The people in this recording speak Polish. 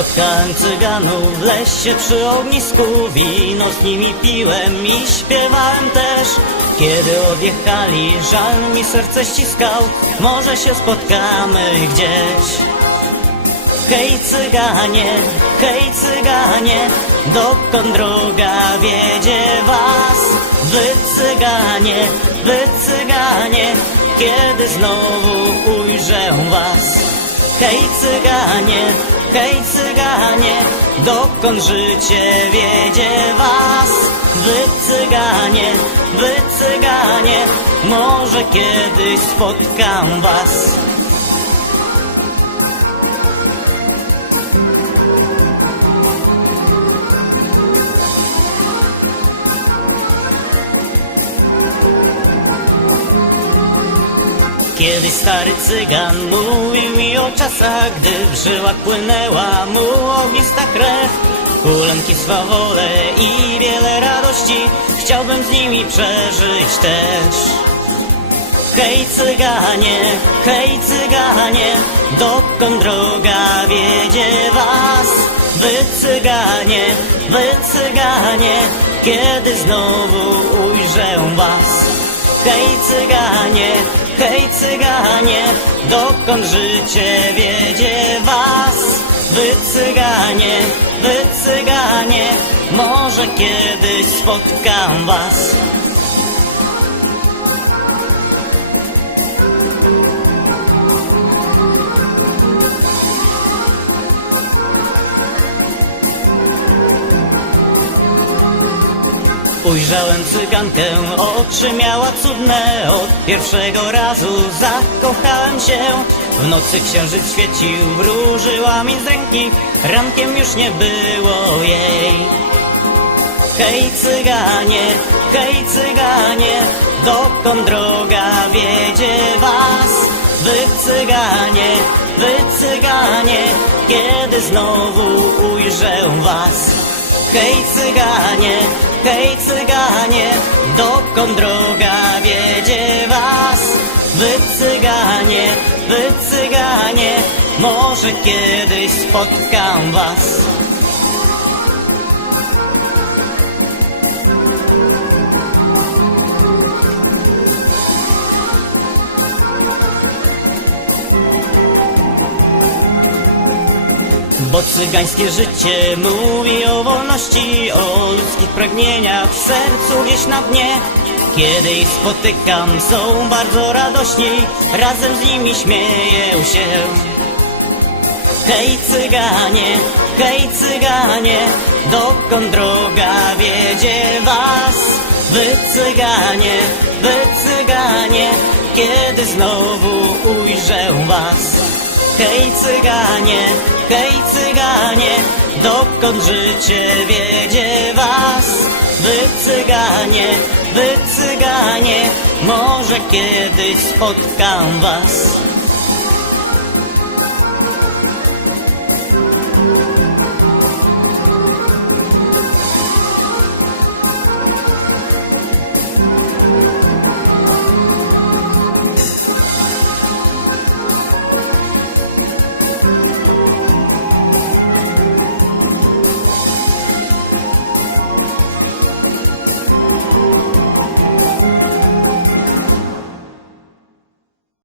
Spotkałem cyganów w lesie przy ognisku Wino z nimi piłem i śpiewałem też Kiedy odjechali, żal mi serce ściskał Może się spotkamy gdzieś Hej cyganie, hej cyganie Dokąd droga wiedzie was? Wy cyganie, wy cyganie Kiedy znowu ujrzę was? Hej cyganie, hej cyganie Dokąd życie wiedzie was? Wy cyganie, wy cyganie Może kiedyś spotkam was Kiedyś stary cygan mówił mi o czasach, gdy w żyłach płynęła mu ognista krew. Ulemki swawole i wiele radości, chciałbym z nimi przeżyć też. Hej cyganie, hej cyganie, dokąd droga wiedzie was? Wy cyganie, wy cyganie, kiedy znowu ujrzę was? Hej cyganie, hej cyganie, dokąd życie wiedzie was? Wy cyganie, wy cyganie, może kiedyś spotkam was. Ujrzałem cygankę, oczy miała cudne Od pierwszego razu zakochałem się W nocy księżyc świecił, wróżyła mi z ręki Rankiem już nie było jej Hej cyganie, hej cyganie Dokąd droga wiedzie was? Wy cyganie, wy cyganie Kiedy znowu ujrzę was? Hej cyganie, hej cyganie, dokąd droga wiedzie was? Wy cyganie, wy cyganie, może kiedyś spotkam was. Bo cygańskie życie mówi o wolności, o ludzkich pragnieniach w sercu gdzieś na dnie. Kiedy ich spotykam, są bardzo radośni, razem z nimi śmieję się. Hej cyganie, hej cyganie, dokąd droga wiedzie was? Wy cyganie, wy cyganie, kiedy znowu ujrzę was? Hej cyganie, hej cyganie, dokąd życie wiedzie was? Wy cyganie, wy cyganie, może kiedyś spotkam was.